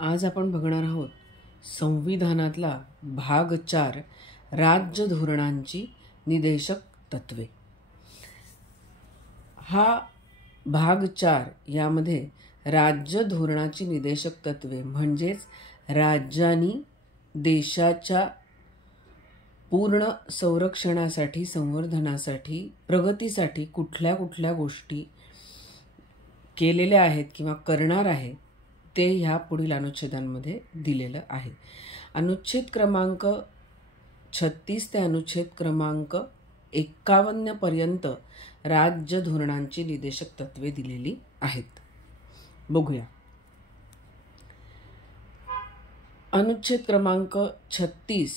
आज आपण बघणार आहोत संविधानातला भाग 4 राज्य धोरणांची निदेशक तत्वे। हा भाग 4 यामध्ये राज्य धोरणाची निदेशक तत्वे म्हणजेच राज्यांनी देशाच्या पूर्ण संरक्षणासाठी, संवर्धनासाठी, प्रगतीसाठी कुठल्या कुठल्या गोष्टी केलेल्या आहेत किंवा करणार आहेत ते ह्या पुढील अनुच्छेदांमध्ये दिलेलं आहे। अनुच्छेद क्रमांक 36 ते अनुच्छेद क्रमांक 51 पर्यंत राज्य धोरणांची निदेशक तत्वे दिलेली आहेत। बघूया। अनुच्छेद क्रमांक 36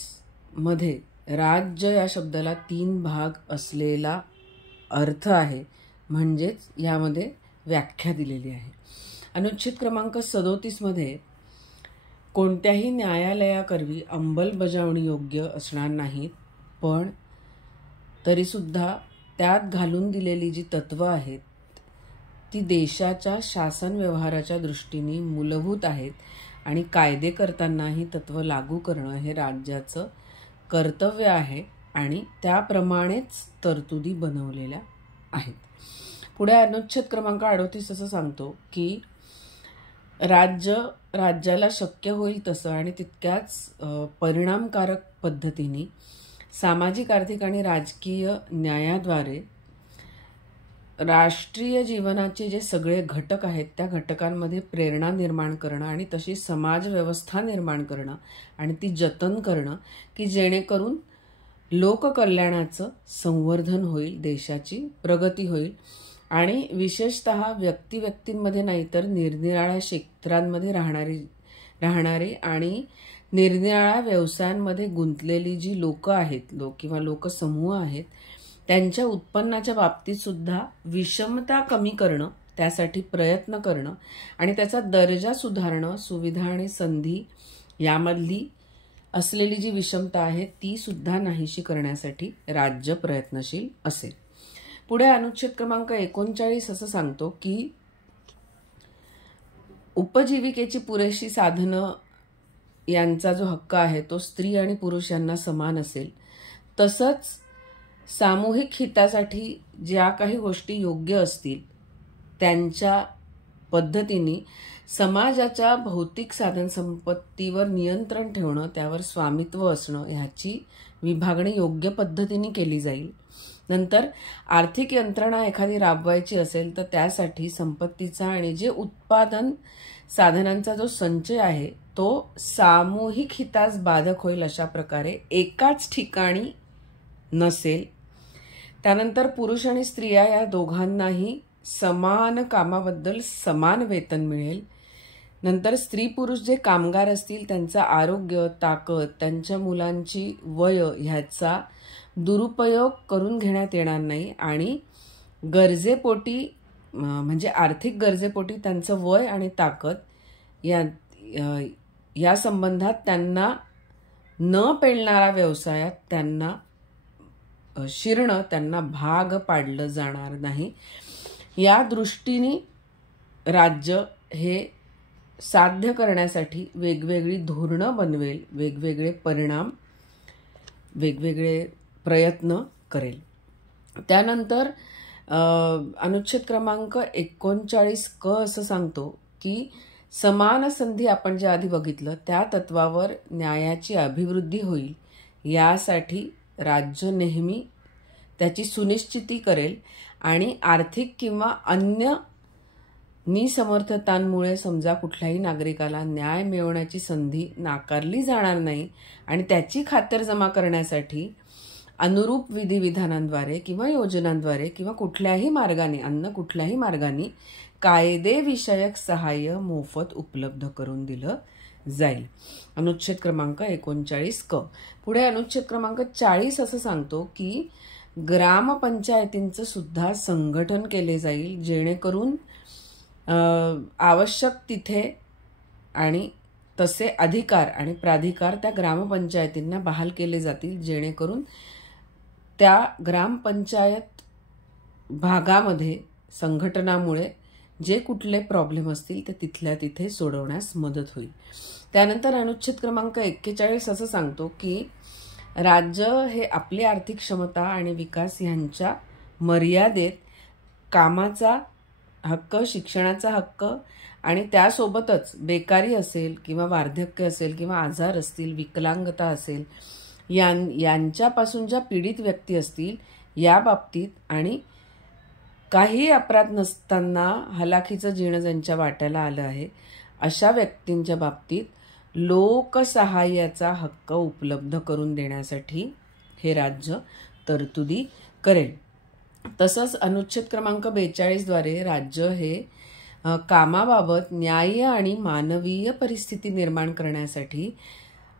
मध्ये राज्य या शब्दाला 3 भाग असलेला अर्थ आहे, म्हणजेच यामध्ये व्याख्या दिलेली आहे। अनुच्छेद क्रमांक 37 मध्ये कोणत्याही न्यायालयाकरवी अंमलबजावणी योग्य असणार नाहीत, पण तरीसुद्धा त्यात घालून दिलेली जी तत्व आहेत ती देशाच्या शासन व्यवहाराच्या दृष्टीने मूलभूत आहेत आणि कायदे करताना ही तत्व लागू करणं हे राज्याचं कर्तव्य आहे आणि त्याप्रमाणेच तरतुदी बनवलेल्या आहेत। पुढे अनुच्छेद क्रमांक 38 असं सांगतो की राज्याला शक्य होईल तसं आणि तितक्याच परिणामकारक पद्धतीने सामाजिक, आर्थिक आणि राजकीय न्यायाद्वारे राष्ट्रीय जीवनाचे जे सगळे घटक आहेत त्या घटकांमध्ये प्रेरणा निर्माण करणं आणि तशी समाज व्यवस्था निर्माण करणं आणि ती जतन करणं की जेणेकरून लोककल्याणाचं संवर्धन होईल, देशाची प्रगती होईल आणि विशेषतः व्यक्तींमध्ये नाही तर निरनिराळ्या क्षेत्रांमध्ये राहणारी आणि निरनिराळ्या व्यवसायांमध्ये गुंतलेली जी लोक आहेत, किंवा लोकसमूह आहेत, त्यांच्या उत्पन्नाच्या बाबतीत सुद्धा विषमता कमी करणं, त्यासाठी प्रयत्न करणं आणि त्याचा दर्जा सुधारणं, सुविधा आणि संधी यामधली असलेली जी विषमता आहे ती सुद्धा नाहीशी करण्यासाठी राज्य प्रयत्नशील असेल। पुढे अनुच्छेद क्रमांक 39 असं सांगतो की उपजीविकेची पुरेशी साधनं यांचा जो हक्क आहे तो स्त्री आणि पुरुष यांना समान असेल। तसंच सामूहिक हितासाठी ज्या काही गोष्टी योग्य असतील त्यांच्या पद्धतीने समाजाच्या भौतिक साधन संपत्तीवर नियंत्रण ठेवणं, त्यावर स्वामित्व असणं ह्याची विभागणी योग्य पद्धतीने केली जाईल। नंतर आर्थिक यंत्रणा एखादी राबवायची असेल तर त्यासाठी संपत्तीचा आणि जे उत्पादन साधनांचा जो संचय आहे तो सामूहिक हितास बाधक होईल अशा प्रकारे एकाच ठिकाणी नसेल। त्यानंतर पुरुष आणि स्त्रिया या दोघांनाही समान कामाबद्दल समान वेतन मिळेल। नंतर स्त्री पुरुष जे कामगार असतील त्यांचं आरोग्य, ताकद, त्यांच्या मुलांची वय ह्याचा दुरुपयोग करून घेण्यात येणार नाही आणि गरजेपोटी म्हणजे आर्थिक गरजेपोटी त्यांचं वय आणि ताकद या संबंधात त्यांना न पेलणारा व्यवसायात त्यांना शिरणं, त्यांना भाग पाडलं जाणार नाही। या दृष्टीने राज्य हे साध्य करण्यासाठी वेगवेगळी धोरणं बनवेल, वेगवेगळे परिणाम, वेगवेगळे प्रयत्न करेल। त्यानंतर अनुच्छेद क्रमांक 39 क असं सांगतो की समान संधी आपण जे आधी बघितलं त्या तत्वावर न्यायाची अभिवृद्धी होईल, यासाठी राज्य नेहमी त्याची सुनिश्चिती करेल आणि आर्थिक किंवा अन्य निसमर्थतांमुळे समजा कुठल्याही नागरिकाला न्याय मिळवण्याची संधी नाकारली जाणार नाही आणि त्याची खातरजमा करण्यासाठी अनुरूप विधिविधानांद्वारे किंवा योजनांद्वारे किंवा कुठल्याही मार्गाने कायदेविषयक सहाय्य मोफत उपलब्ध करून दिलं जाईल। अनुच्छेद क्रमांक 39 क। पुढे अनुच्छेद क्रमांक 40 असं सांगतो की ग्रामपंचायतींचं सुद्धा संघटन केले जाईल, जेणेकरून आवश्यक तिथे आणि तसे अधिकार आणि प्राधिकार त्या ग्रामपंचायतींना बहाल केले जातील, जेणेकरून त्या ग्रामपंचायत भागामध्ये संघटनामुळे जे कुठले प्रॉब्लेम असतील ते तिथल्या तिथे सोडवण्यास मदत होईल. त्यानंतर अनुच्छेद क्रमांक 41 असं सांगतो की राज्य हे आपली आर्थिक क्षमता आणि विकास यांच्या मर्यादेत कामाचा हक्क, शिक्षणाचा हक्क आणि त्यासोबतच बेकारी असेल किंवा वार्धक्य असेल किंवा आजार असतील, विकलांगता असेल, यांच्यापासून ज्या पीडित व्यक्ती असतील या बाबतीत आणि काही अपराध नसताना हलाखीचं जीणं ज्यांच्या वाट्याला आलं आहे अशा व्यक्तींच्या बाबतीत लोकसहाय्याचा हक्क उपलब्ध करून देण्यासाठी हे राज्य तरतुदी करेल. तसंच अनुच्छेद क्रमांक 42 द्वारे राज्य हे कामाबाबत न्याय्य आणि मानवीय परिस्थिती निर्माण करण्यासाठी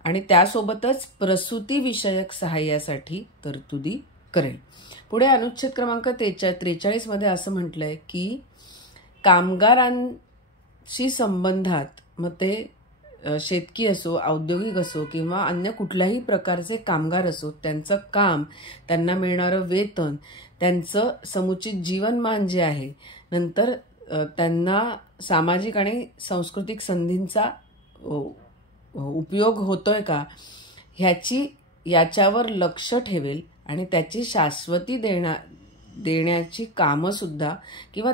आणि त्यासोबतच प्रसूतीविषयक सहाय्यासाठी तरतुदी करेल. पुढे अनुच्छेद क्रमांक 43 मध्ये असं म्हटलंय की कामगारांशी संबंधात मग ते शेतकी असो, औद्योगिक असो किंवा अन्य कुठल्याही प्रकारचे कामगार असो, त्यांचं काम, त्यांना मिळणारं वेतन, त्यांचं समुचित जीवनमान जे आहे, नंतर त्यांना सामाजिक आणि सांस्कृतिक संधींचा उपयोग होतोय का याच्यावर लक्ष ठेवेल आणि त्याची शाश्वती देण्याची कामं सुद्धा किंवा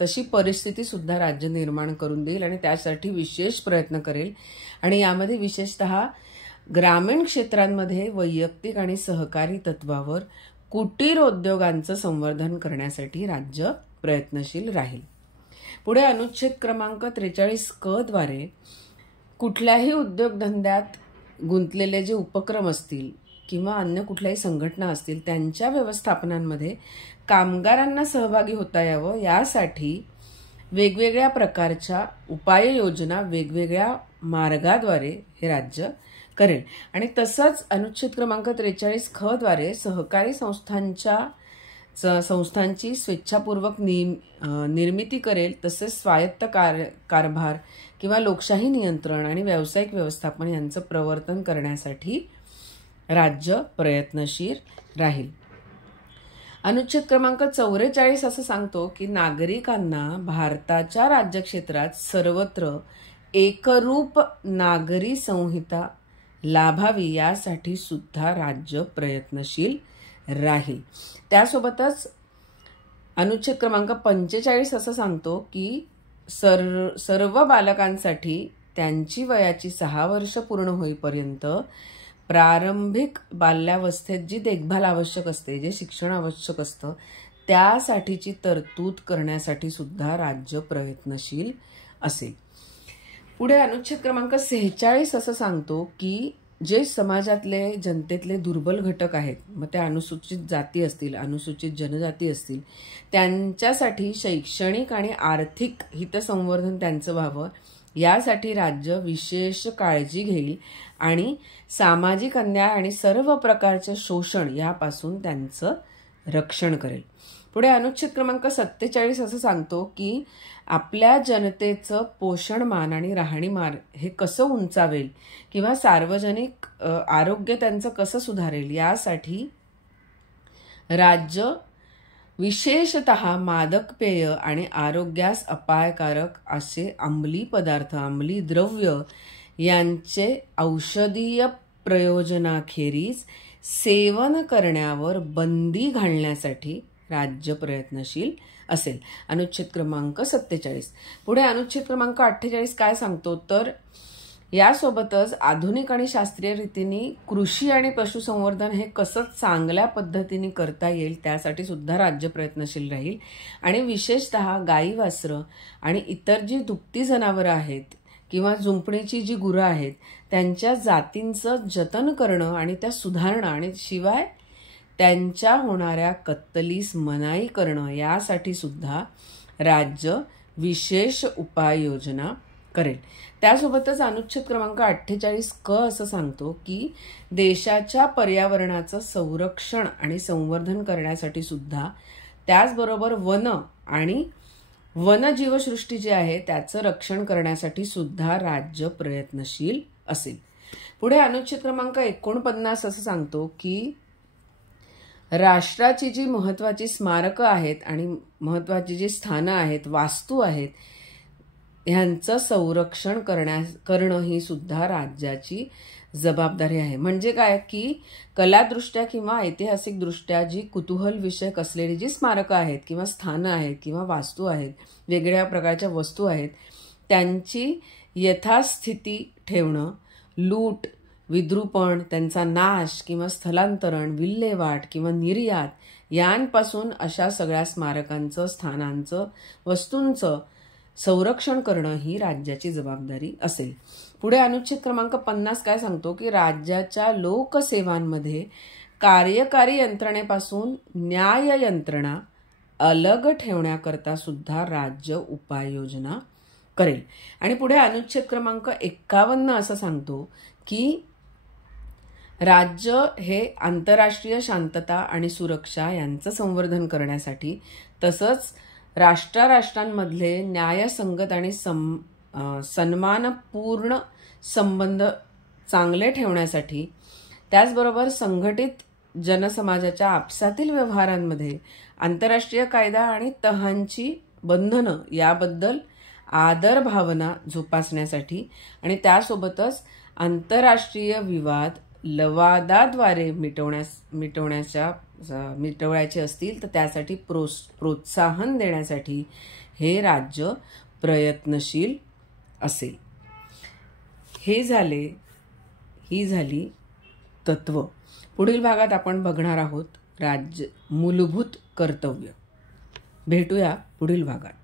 तशी परिस्थिती सुद्धा राज्य निर्माण करून देईल आणि त्यासाठी विशेष प्रयत्न करेल. आणि यामध्ये विशेषतः ग्रामीण क्षेत्रांमध्ये वैयक्तिक आणि सहकारी तत्वावर कुटीर उद्योगांचं संवर्धन करण्यासाठी राज्य प्रयत्नशील राहील. पुढे अनुच्छेद क्रमांक 43 द्वारे कुठल्याही उद्योगधंद्यात गुंतलेले जे उपक्रम असतील किंवा अन्य कुठल्याही संघटना असतील त्यांच्या व्यवस्थापनांमध्ये कामगारांना सहभागी होता यावं यासाठी वेगवेगळ्या प्रकारच्या उपाययोजना वेगवेगळ्या मार्गाद्वारे हे राज्य करेल. आणि तसंच अनुच्छेद क्रमांक 43 द्वारे सहकारी संस्थांची स्वेच्छापूर्वक निर्मिती करेल. तसेच स्वायत्त कारभार किंवा लोकशाही नियंत्रण आणि व्यावसायिक व्यवस्थापन यांचं प्रवर्तन करण्यासाठी राज्य प्रयत्नशील राहील. अनुच्छेद क्रमांक 44 असं सांगतो की नागरिकांना भारताच्या राज्यक्षेत्रात सर्वत्र एकरूप नागरी संहिता लाभावी यासाठी सुद्धा राज्य प्रयत्नशील राहील. त्यासोबतच अनुच्छेद क्रमांक 45 असं सांगतो की सर्व बालकांसाठी त्यांची वयाची 6 वर्ष पूर्ण होईपर्यंत प्रारंभिक बाल्यावस्थेत जी देखभाल आवश्यक असते, जे शिक्षण आवश्यक असतं, त्यासाठीची तरतूद करण्यासाठी सुद्धा राज्य प्रयत्नशील असेल. पुढे अनुच्छेद क्रमांक 46 असं सांगतो की जे समाजातले जनतेतले दुर्बल घटक आहेत, मग त्या अनुसूचित जाती असतील, अनुसूचित जनजाती असतील, त्यांच्यासाठी शैक्षणिक आणि आर्थिक हितसंवर्धन त्यांचं व्हावं यासाठी राज्य विशेष काळजी घेईल आणि सामाजिक अन्याय आणि सर्व प्रकारचे शोषण यापासून त्यांचं रक्षण करेल. पुढे अनुच्छेद क्रमांक 47 असं सांगतो की आपल्या जनतेचं पोषणमान आणि राहणीमान हे कसं उंचावेल किंवा सार्वजनिक आरोग्य त्यांचं कसं सुधारेल यासाठी राज्य विशेषतः मादक पेय आणि आरोग्यास अपायकारक असे अंमली पदार्थ, अंमली द्रव्य यांचे औषधीय प्रयोजनाखेरीज सेवन करण्यावर बंदी घालण्यासाठी राज्य प्रयत्नशील असेल. अनुच्छेद क्रमांक 47. पुढे अनुच्छेद क्रमांक 48 काय सांगतो तर यासोबतच आधुनिक आणि शास्त्रीय रीतीने कृषी आणि पशुसंवर्धन हे कसं चांगल्या पद्धतीने करता येईल त्यासाठी सुद्धा राज्य प्रयत्नशील राहील. आणि विशेषतः गाई वासरं आणि इतर जी दुभती जनावरं आहेत किंवा जुंपणीची जी गुरं आहेत त्यांच्या जातींचं जतन करणं आणि त्या सुधारणं आणि शिवाय त्यांच्या होणाऱ्या कत्तलीस मनाई करणं यासाठी सुद्धा राज्य विशेष उपाययोजना करेल. त्यासोबतच अनुच्छेद क्रमांक 48 असं सांगतो की देशाच्या पर्यावरणाचं संरक्षण आणि संवर्धन करण्यासाठी सुद्धा त्याचबरोबर वन आणि वनजीवसृष्टी जी आहे त्याचं रक्षण करण्यासाठी सुद्धा राज्य प्रयत्नशील असेल. पुढे अनुच्छेद क्रमांक 49 असं सांगतो की राष्ट्राची जी महत्त्वाची स्मारकं आहेत आणि महत्त्वाची जी स्थानं आहेत, वास्तू आहेत, ह्यांचं संरक्षण करणं ही सुद्धा राज्याची जबाबदारी आहे. म्हणजे काय की कलादृष्ट्या किंवा ऐतिहासिकदृष्ट्या जी कुतूहलविषयक असलेली जी स्मारकं आहेत किंवा स्थानं आहेत किंवा वास्तू आहेत, वेगळ्या प्रकारच्या वस्तू आहेत, त्यांची यथास्थिती ठेवणं, लूट, विद्रूपण, त्यांचा नाश किंवा स्थलांतरण, विल्हेवाट किंवा निर्यात यांपासून अशा सगळ्या स्मारकांचं, स्थानांचं, वस्तूंचं संरक्षण करणं ही राज्याची जबाबदारी असेल. पुढे अनुच्छेद क्रमांक 50 काय सांगतो की राज्याच्या लोकसेवांमध्ये कार्यकारी यंत्रणेपासून न्याय यंत्रणा अलग ठेवण्याकरता सुद्धा राज्य उपाययोजना करेल. आणि पुढे अनुच्छेद क्रमांक 51 असं सांगतो की राज्य हे आंतरराष्ट्रीय शांतता आणि सुरक्षा यांचं संवर्धन करण्यासाठी तसंच राष्ट्रांमधले न्यायसंगत आणि सन्मानपूर्ण संबंध चांगले ठेवण्यासाठी, त्याचबरोबर संघटित जनसमाजाच्या आपसातील व्यवहारांमध्ये आंतरराष्ट्रीय कायदा आणि तहांची बंधनं याबद्दल आदर भावना जोपासण्यासाठी आणि त्यासोबतच आंतरराष्ट्रीय विवाद लवादाद्वारे मिटवायचे असतील तर त्यासाठी प्रोत्साहन देण्यासाठी हे राज्य प्रयत्नशील असेल. ही झाली तत्व. पुढील भागात आपण बघणार आहोत राज्य मूलभूत कर्तव्य. भेटूया पुढील भागात.